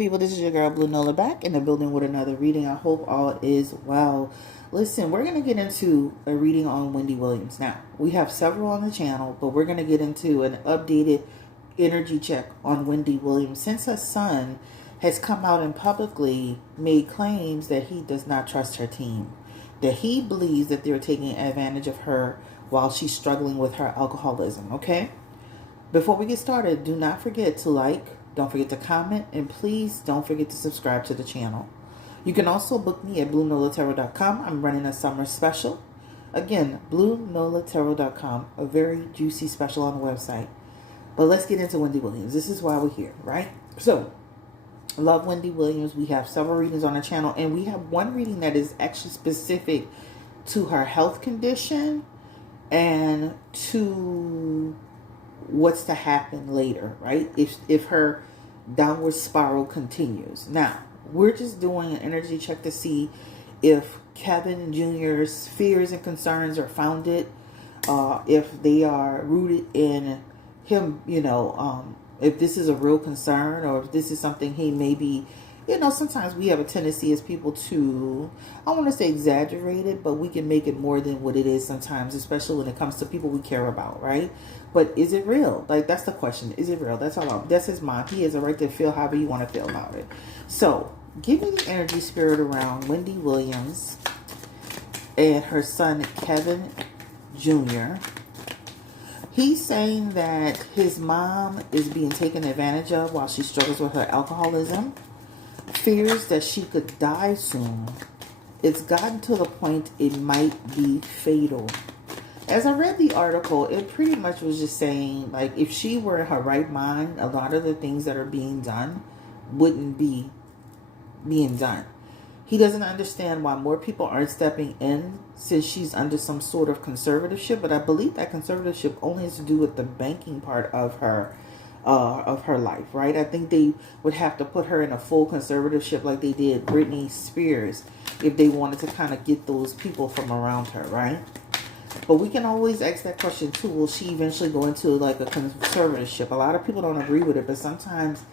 people, this is your girl Blue Nola back in the building with another reading. I hope all is well. Listen, we're going to get into a reading on Wendy Williams. Now, we have several on the channel, but we're going to get into an updated energy check on Wendy Williams since her son has come out and publicly made claims that he does not trust her team, that he believes that they're taking advantage of her while she's struggling with her alcoholism, okay? Before we get started, do not forget to like, don't forget to comment, and please don't forget to subscribe to the channel. You can also book me at BlueNolaTarot.com. I'm running a summer special. Again, BlueNolaTarot.com, a very juicy special on the website. But let's get into Wendy Williams. This is why we're here, right? So, love Wendy Williams. We have several readings on the channel, and we have one reading that is actually specific to her health condition and to what's to happen later, right? If her downward spiral continues. Now, we're just doing an energy check to see if Kevin Jr.'s fears and concerns are founded, if they are rooted in him, if this is a real concern, or if this is something he may be, sometimes we have a tendency as people to, I want to say exaggerate it, but we can make it more than what it is sometimes, especially when it comes to people we care about, right? But is it real? Like, that's the question. Is it real? That's his mind. He has a right to feel however you want to feel about it. So, give me the energy spirit around Wendy Williams and her son, Kevin Jr. He's saying that his mom is being taken advantage of while she struggles with her alcoholism. Fears that she could die soon. It's gotten to the point it might be fatal. As I read the article, it pretty much was just saying, like, if she were in her right mind, a lot of the things that are being done wouldn't be being done. He doesn't understand why more people aren't stepping in since she's under some sort of conservatorship, but I believe that conservatorship only has to do with the banking part of her life, right? I think they would have to put her in a full conservatorship like they did Britney Spears if they wanted to kind of get those people from around her, right? But we can always ask that question too. Will she eventually go into like a conservatorship? A lot of people don't agree with it, but sometimes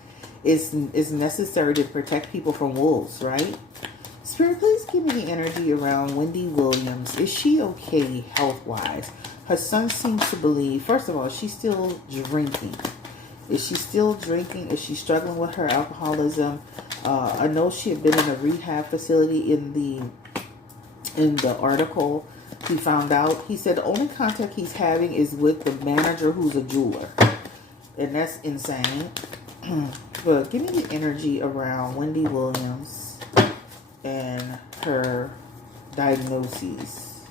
it's necessary to protect people from wolves, right? Spirit, please give me the energy around Wendy Williams. Is she okay health-wise? Her son seems to believe, first of all, she's still drinking. Is she still drinking? Is she struggling with her alcoholism? I know she had been in a rehab facility in the article. He found out. He said the only contact he's having is with the manager who's a jeweler. And that's insane. But give me the energy around Wendy Williams and her diagnoses.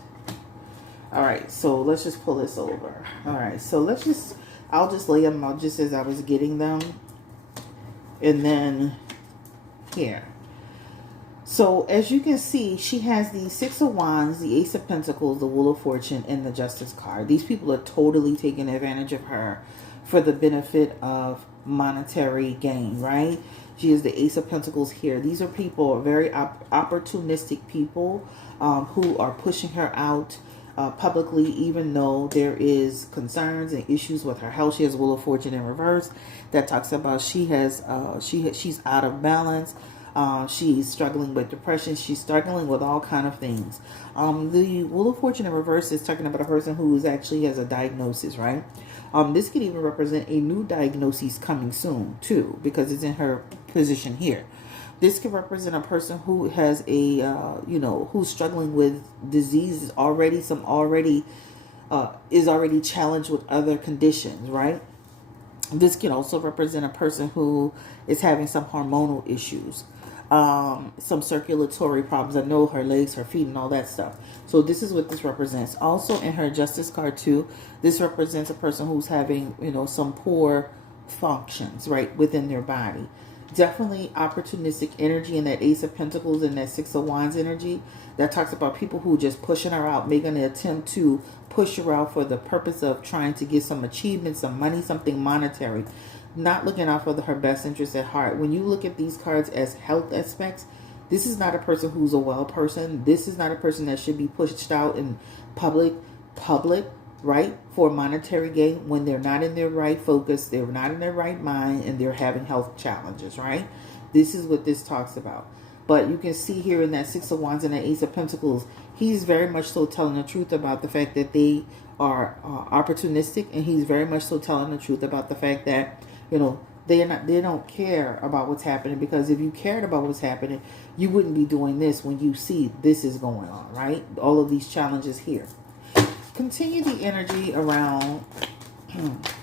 Alright, so let's just pull this over. Alright, so I'll just lay them out just as I was getting them. And then here. So as you can see, she has the Six of Wands, the Ace of Pentacles, the Wheel of Fortune, and the Justice card. These people are totally taking advantage of her for the benefit of monetary gain, right? She is the Ace of Pentacles here. These are people, very opportunistic people who are pushing her out publicly, even though there is concerns and issues with her health. She has Wheel of Fortune in reverse. That talks about she's out of balance. She's struggling with depression. She's struggling with all kind of things. The Wheel of Fortune in reverse is talking about a person who actually has a diagnosis, right? This could even represent a new diagnosis coming soon, too, because it's in her position here. This could represent a person who has who's struggling with diseases already, is already challenged with other conditions, right? This can also represent a person who is having some hormonal issues, some circulatory problems. I know her legs, her feet, and all that stuff. So this is what this represents. Also in her Justice card too, this represents a person who's having, some poor functions, right, within their body. Definitely opportunistic energy in that Ace of Pentacles and that Six of Wands energy. That talks about people who just pushing her out, making an attempt to push her out for the purpose of trying to get some achievement, some money, something monetary. Not looking out for her best interest at heart. When you look at these cards as health aspects, this is not a person who's a well person. This is not a person that should be pushed out in public, right, for monetary gain when they're not in their right focus, they're not in their right mind, and they're having health challenges, right? This is what this talks about. But you can see here in that Six of Wands and that Ace of Pentacles, he's very much so telling the truth about the fact that they are opportunistic, and he's very much so telling the truth about the fact that, you know, they don't care about what's happening, because if you cared about what's happening, you wouldn't be doing this when you see this is going on, right? All of these challenges here. Continue the energy around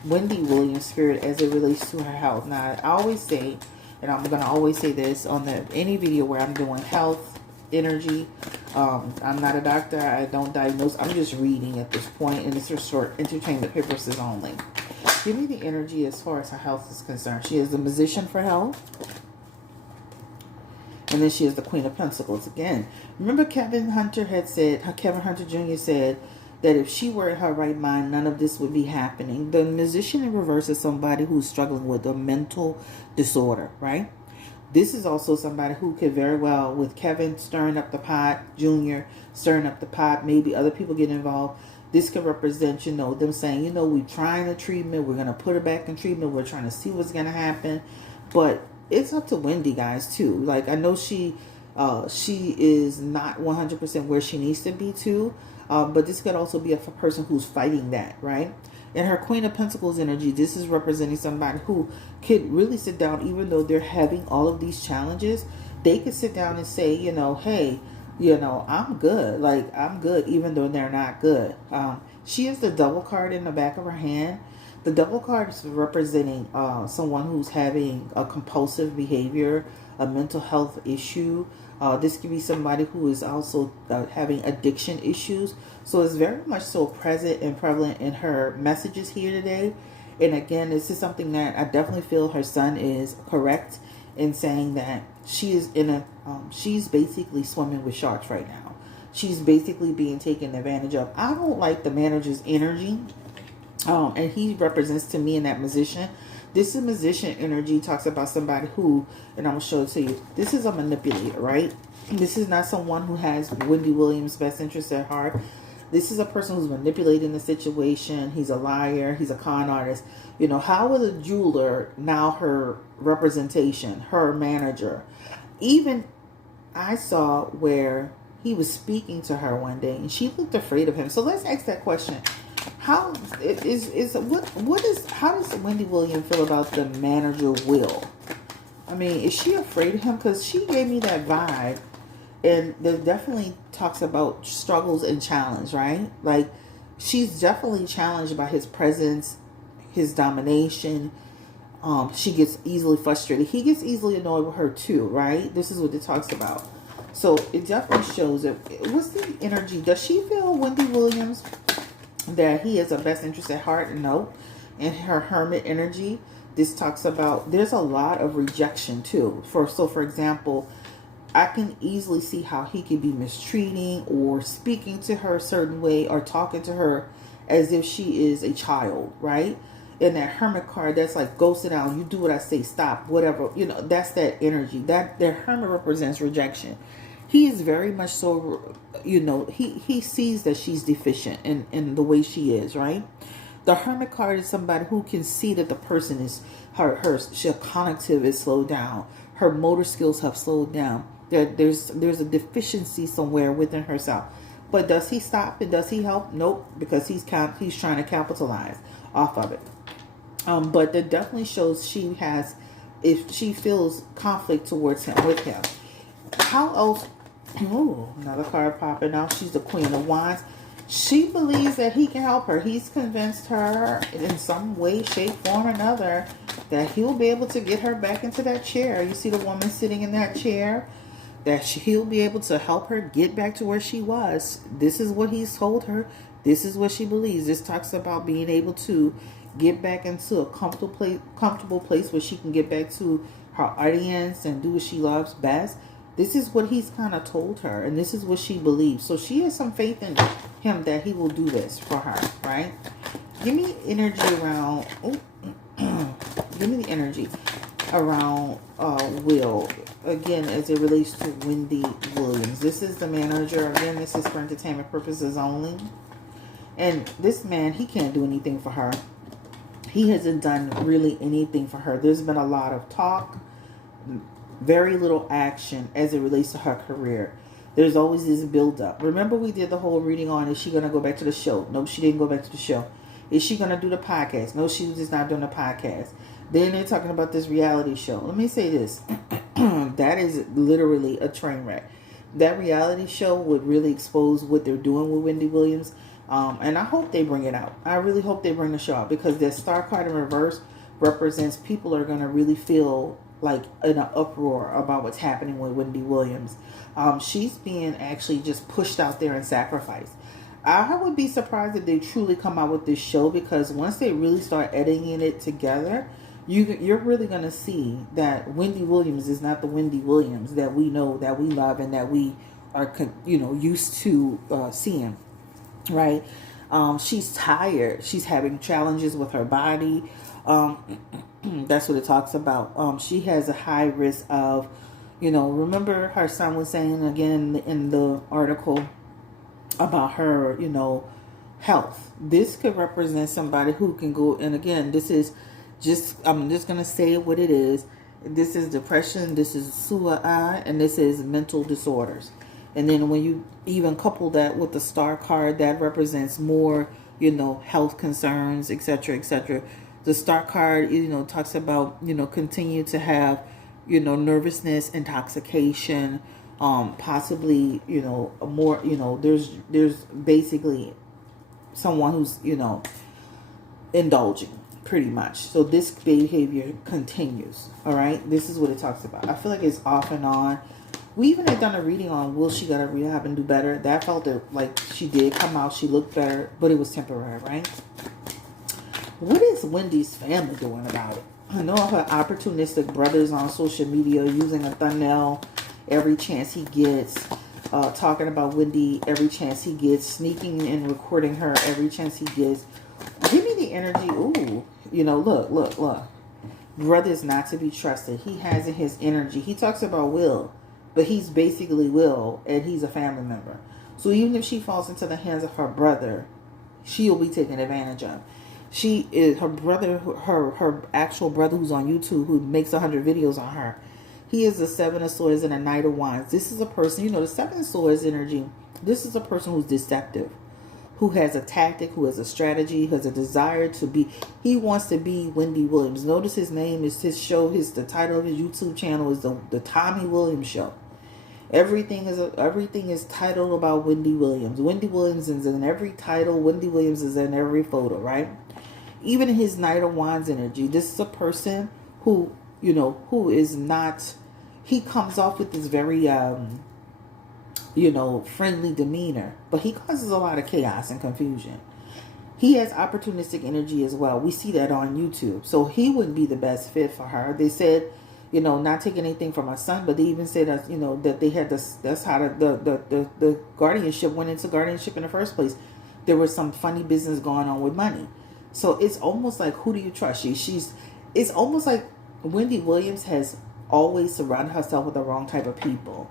Wendy Williams' spirit as it relates to her health. Now, I always say, and I'm going to always say this on any video where I'm doing health, energy. I'm not a doctor. I don't diagnose. I'm just reading at this point, and it's for short entertainment purposes only. Give me the energy as far as her health is concerned. She is the Magician for health. And then she is the Queen of Pentacles again. Remember Kevin Hunter Jr. said that if she were in her right mind, none of this would be happening. The Magician in reverse is somebody who's struggling with a mental disorder, right? This is also somebody who could very well, with Kevin stirring up the pot, Jr. stirring up the pot, maybe other people get involved. This could represent, you know, them saying, you know, we're trying the treatment. We're going to put her back in treatment. We're trying to see what's going to happen. But it's up to Wendy, guys, too. Like, I know she is not 100% where she needs to be, too. But this could also be a person who's fighting that, right? In her Queen of Pentacles energy, this is representing somebody who could really sit down, even though they're having all of these challenges. They could sit down and say, you know, hey, you know, I'm good. Like, I'm good, even though they're not good. She has the Devil card in the back of her hand. The Devil card is representing someone who's having a compulsive behavior, a mental health issue. This could be somebody who is also having addiction issues. So it's very much so present and prevalent in her messages here today. And again, this is something that I definitely feel her son is correct in saying that she is she's basically swimming with sharks right now. She's basically being taken advantage of. I don't like the manager's energy. And he represents to me in that Magician. This is Magician energy, talks about somebody who, and I'm going to show it to you. This is a manipulator, right? This is not someone who has Wendy Williams' best interest at heart. This is a person who's manipulating the situation. He's a liar. He's a con artist. You know, how was a jeweler now her representation, her manager? Even I saw where he was speaking to her one day and she looked afraid of him. So let's ask that question. How does Wendy Williams feel about the manager Will? I mean, is she afraid of him? Because she gave me that vibe. And there definitely talks about struggles and challenge, right? Like, she's definitely challenged by his presence, his domination. She gets easily frustrated. He gets easily annoyed with her too, right? This is what it talks about. So it definitely shows that. What's the energy? Does she feel Wendy Williams that he has a best interest at heart? No. And her hermit energy, this talks about there's a lot of rejection too. For example, I can easily see how he could be mistreating or speaking to her a certain way or talking to her as if she is a child, right? And that hermit card, that's like, go sit down, you do what I say, stop, whatever. You know, that's that energy. That hermit represents rejection. He is very much so, you know, he sees that she's deficient in the way she is, right? The hermit card is somebody who can see that the person is, her cognitive is slowed down. Her motor skills have slowed down. That there's a deficiency somewhere within herself. But does he stop and does he help? Nope, because he's trying to capitalize off of it. But it definitely shows she has, if she feels conflict towards him, with him. How else? Oh, another card popping out. She's the Queen of Wands. She believes that he can help her. He's convinced her in some way, shape, form, or another that he'll be able to get her back into that chair. You see the woman sitting in that chair? That he'll be able to help her get back to where she was. This is what he's told her. This is what she believes. This talks about being able to get back into a comfortable place where she can get back to her audience and do what she loves best. This is what he's kind of told her, and this is what she believes. So she has some faith in him that he will do this for her, right? Give me energy around. Give me the energy around Will, again, as it relates to Wendy Williams. This is the manager. Again, this is for entertainment purposes only. And this man, he can't do anything for her. He hasn't done really anything for her. There's been a lot of talk. very little action as it relates to her career. There's always this build up. Remember, we did the whole reading on, is she going to go back to the show? No, she didn't go back to the show. Is she going to do the podcast? No, she was just not doing the podcast. Then they're talking about this reality show. Let me say this. That is literally a train wreck. That reality show would really expose what they're doing with Wendy Williams. And I hope they bring it out. I really hope they bring the show out, because that star card in reverse represents people are going to really feel like in an uproar about what's happening with Wendy Williams. She's being actually just pushed out there and sacrificed. I would be surprised if they truly come out with this show, because once they really start editing it together, you're really going to see that Wendy Williams is not the Wendy Williams that we know, that we love, and that we are, used to seeing. Right? She's tired. She's having challenges with her body. That's what it talks about. She has a high risk of, remember her son was saying again in the article about her, health. This could represent somebody who can go, and again, this is I'm just going to say what it is. This is depression, this is suicide, and this is mental disorders. And then when you even couple that with the star card, that represents more, health concerns, etc., etc. The star card, talks about, continue to have, nervousness, intoxication, possibly, more, there's basically someone who's, indulging pretty much. So this behavior continues. All right. This is what it talks about. I feel like it's off and on. We even had done a reading on will she go to rehab and do better. That felt like she did come out. She looked better, but it was temporary, right? What is Wendy's family doing about it? I know her opportunistic brothers on social media using a thumbnail every chance he gets, talking about Wendy every chance he gets, sneaking and recording her every chance he gets. Give me the energy. Ooh, look. Brother is not to be trusted. He has in his energy. He talks about Will, but he's basically Will, and he's a family member. So even if she falls into the hands of her brother, she'll be taken advantage of. She is her brother, her actual brother, who's on YouTube, who makes 100 videos on her. He is the Seven of Swords and a Knight of Wands. This is a person, the Seven of Swords energy. This is a person who's deceptive, who has a tactic, who has a strategy, who has a desire to be. He wants to be Wendy Williams. Notice his name is his show. The title of his YouTube channel is the Tommy Williams Show. Everything is titled about Wendy Williams. Wendy Williams is in every title. Wendy Williams is in every photo, right? Even his Knight of Wands energy. This is a person who, who is not. He comes off with this very, friendly demeanor, but he causes a lot of chaos and confusion. He has opportunistic energy as well. We see that on YouTube. So he wouldn't be the best fit for her. They said, not taking anything from her son, but they even said that, that they had this, that's how the guardianship went into guardianship in the first place. There was some funny business going on with money. So it's almost like, who do you trust? It's almost like Wendy Williams has always surrounded herself with the wrong type of people.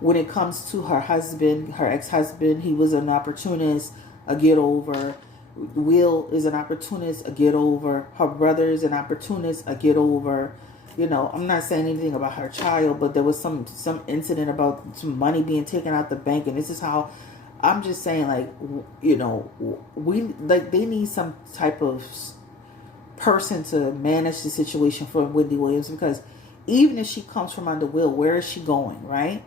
When it comes to her husband, her ex-husband, he was an opportunist, a get over. Will is an opportunist, a get over. Her brother is an opportunist, a get over. I'm not saying anything about her child, but there was some incident about some money being taken out the bank, and this is how. I'm just saying, they need some type of person to manage the situation for Wendy Williams, because even if she comes from under Will, where is she going, right?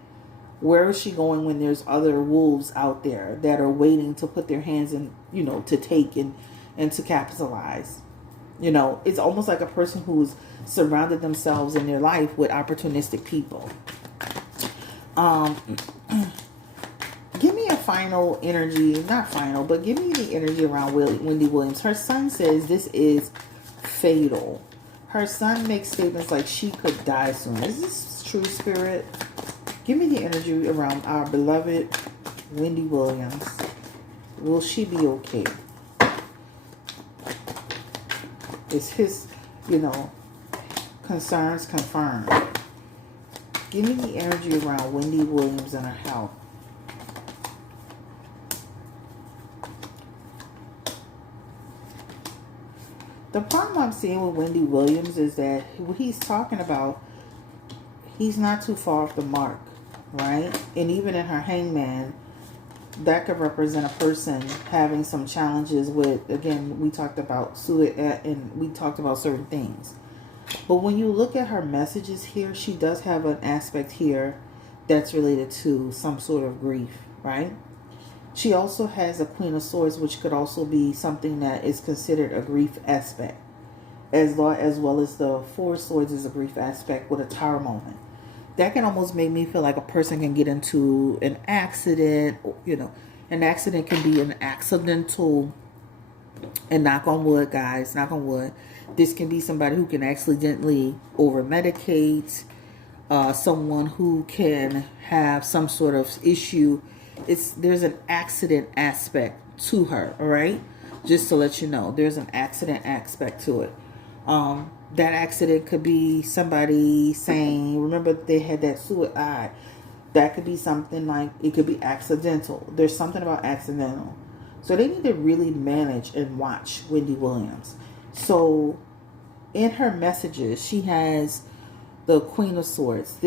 Where is she going when there's other wolves out there that are waiting to put their hands in, to take and to capitalize? It's almost like a person who's surrounded themselves in their life with opportunistic people. Give me a final energy, not final, but give me the energy around Wendy Williams. Her son says this is fatal. Her son makes statements like she could die soon. Is this true, Spirit? Give me the energy around our beloved Wendy Williams. Will she be okay? Is his, concerns confirmed? Give me the energy around Wendy Williams and her health. The problem I'm seeing with Wendy Williams is that what he's talking about, he's not too far off the mark, right? And even in her hangman, that could represent a person having some challenges with, again, we talked about suicide and we talked about certain things. But when you look at her messages here, she does have an aspect here that's related to some sort of grief, right? She also has a Queen of Swords, which could also be something that is considered a grief aspect, as well as the Four of Swords is a grief aspect with a Tower moment. That can almost make me feel like a person can get into an accident. An accident can be an accidental, and knock on wood, guys, knock on wood. This can be somebody who can accidentally over medicate, someone who can have some sort of issue. There's an accident aspect to her, all right? Just to let you know, there's an accident aspect to it. That accident could be somebody saying, remember they had that suicide. That could be something like, it could be accidental. There's something about accidental. So they need to really manage and watch Wendy Williams. So in her messages, she has the Queen of Swords.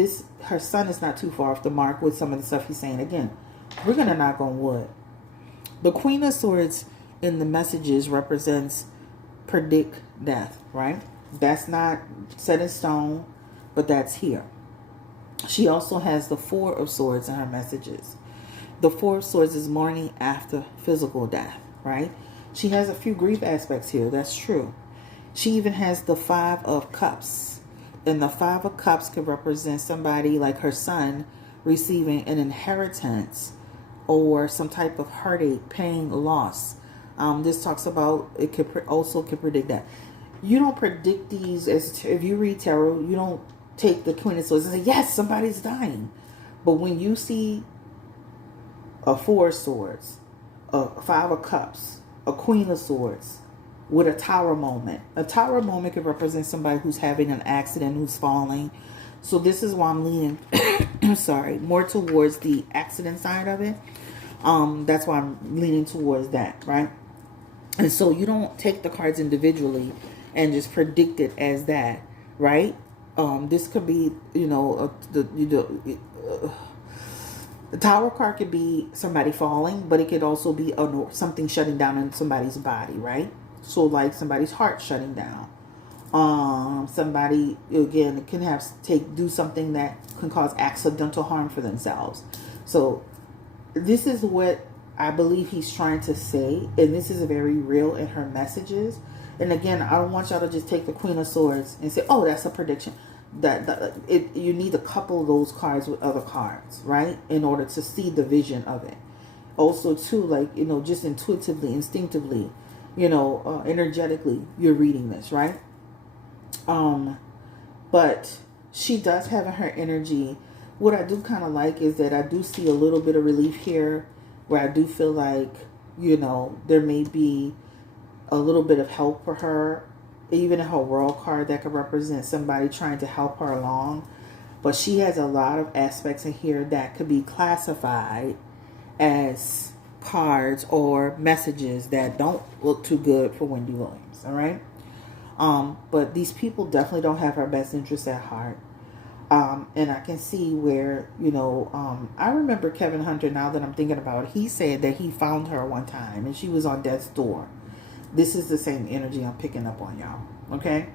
Her son is not too far off the mark with some of the stuff he's saying. Again, we're going to knock on wood. The Queen of Swords in the messages represents predict death, right? That's not set in stone, but that's here. She also has the Four of Swords in her messages. The Four of Swords is mourning after physical death, right? She has a few grief aspects here. That's true. She even has the Five of Cups. And the Five of Cups could represent somebody like her son receiving an inheritance or some type of heartache, pain, loss. This talks about, it could also predict that. You don't predict these as, if you read tarot, you don't take the Queen of Swords and say, yes, somebody's dying. But when you see a Four of Swords, a Five of Cups, a Queen of Swords with a Tower moment. A Tower moment could represent somebody who's having an accident, who's falling. So this is why I'm leaning, more towards the accident side of it. That's why I'm leaning towards that, right? And so you don't take the cards individually and just predict it as that, right? This could be, the Tower card could be somebody falling, but it could also be something shutting down in somebody's body, right? So like somebody's heart shutting down. Somebody, again, can do something that can cause accidental harm for themselves. So this is what I believe he's trying to say, and this is very real in her messages. And again, I don't want y'all to just take the Queen of Swords and say, oh, that's a prediction. You need to couple those cards with other cards, right? In order to see the vision of it. Also, too, like, just intuitively, instinctively, energetically, you're reading this, right? But she does have in her energy, what I do kind of like is that I do see a little bit of relief here, where I do feel like, there may be a little bit of help for her, even in her world card that could represent somebody trying to help her along. But she has a lot of aspects in here that could be classified as cards or messages that don't look too good for Wendy Williams, all right? But these people definitely don't have her best interests at heart. And I can see where, I remember Kevin Hunter, now that I'm thinking about it, he said that he found her one time and she was on death's door. This is the same energy I'm picking up on, y'all. Okay?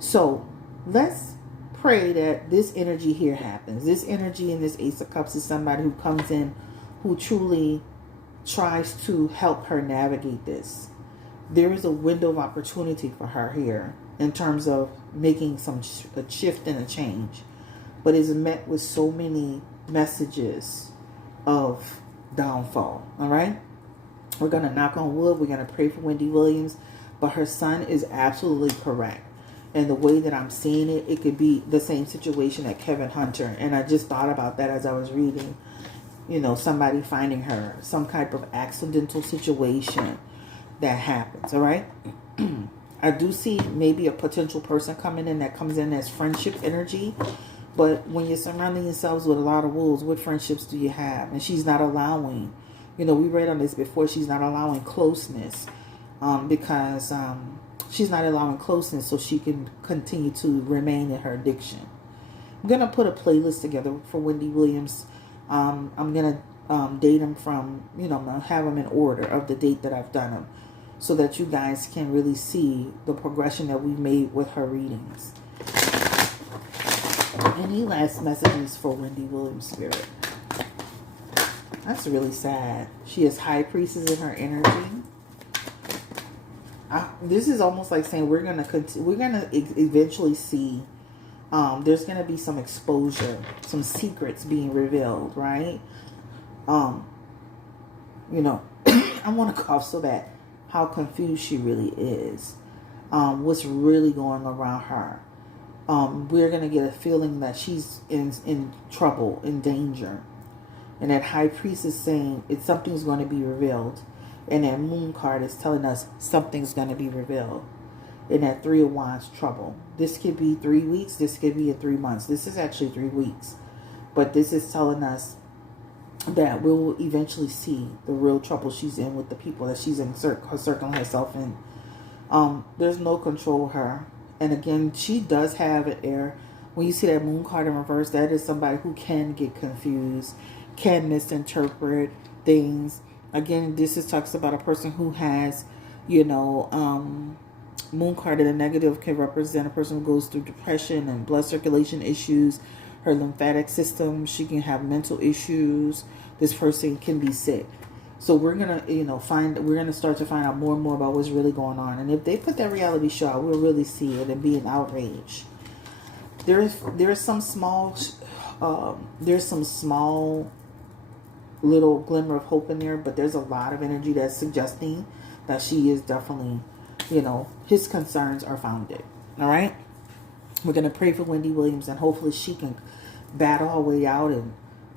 So let's pray that this energy here happens. This energy in this Ace of Cups is somebody who comes in who truly tries to help her navigate this. There is a window of opportunity for her here in terms of making a shift and a change. But is met with so many messages of downfall. All right? We're going to knock on wood. We're going to pray for Wendy Williams. But her son is absolutely correct. And the way that I'm seeing it, it could be the same situation at Kevin Hunter. And I just thought about that as I was reading. Somebody finding her. Some type of accidental situation that happens. All right? I do see maybe a potential person coming in that comes in as friendship energy. But when you're surrounding yourselves with a lot of wolves, what friendships do you have? And she's not allowing... we read on this before. She's not allowing closeness because she's not allowing closeness so she can continue to remain in her addiction. I'm going to put a playlist together for Wendy Williams. I'm going to date them from, I'm going to have them in order of the date that I've done them, so that you guys can really see the progression that we've made with her readings. Any last messages for Wendy Williams spirit? That's really sad. She is high priestess in her energy. This is almost like saying we're gonna eventually see. There's gonna be some exposure, some secrets being revealed, right? I want to cough so bad. How confused she really is. What's really going around her? We're gonna get a feeling that she's in trouble, in danger, and that high priest is saying something's going to be revealed. And that moon card is telling us something's going to be revealed. And that 3 of Wands, trouble. This could be 3 weeks. This could be in 3 months. This is actually 3 weeks. But this is telling us that we'll eventually see the real trouble she's in with the people that she's circling herself in. There's no control her. And again, she does have an air. When you see that moon card in reverse, that is somebody who can get confused, can misinterpret things. Again, this talks about a person who has, moon card in a negative can represent a person who goes through depression and blood circulation issues, her lymphatic system. She can have mental issues. This person can be sick. So we're going to start to find out more and more about what's really going on. And if they put that reality show out, we'll really see it and be in outrage. There's some small little glimmer of hope in there, but there's a lot of energy that's suggesting that she is definitely, his concerns are founded. All right, we're gonna pray for Wendy Williams, and hopefully she can battle her way out and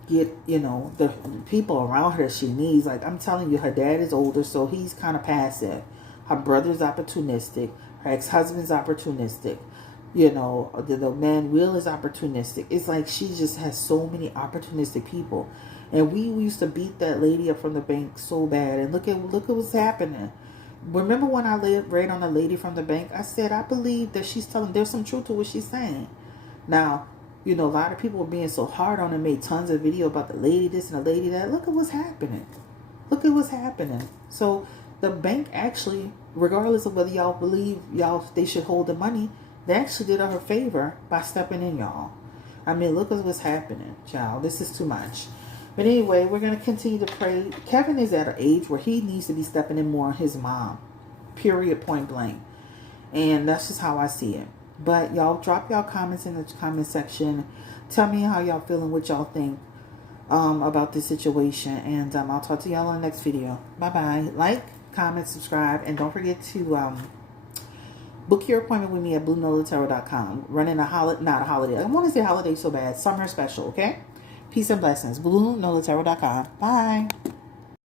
get the people around her that she needs. Like I'm telling you, her dad is older, so he's kind of passive. Her brother's opportunistic. Her ex-husband's opportunistic. The man Will is opportunistic. It's like she just has so many opportunistic people. And we used to beat that lady up from the bank so bad. And look at what's happening. Remember when I read on the lady from the bank? I said, I believe that there's some truth to what she's saying. Now, a lot of people were being so hard on her, made tons of video about the lady this and the lady that. Look at what's happening. Look at what's happening. So the bank actually, regardless of whether y'all believe they should hold the money, they actually did her a favor by stepping in, y'all. I mean, look at what's happening, child. This is too much. But anyway, we're going to continue to pray. Kevin is at an age where he needs to be stepping in more on his mom. Period, point blank. And that's just how I see it. But y'all drop y'all comments in the comment section. Tell me how y'all feeling, what y'all think about this situation. And I'll talk to y'all on the next video. Bye-bye. Like, comment, subscribe. And don't forget to book your appointment with me at BlueNolaTarot.com. Running not a holiday. I want to say holiday so bad. Summer special, okay? Peace and blessings. BlueNolaTarot.com. Bye.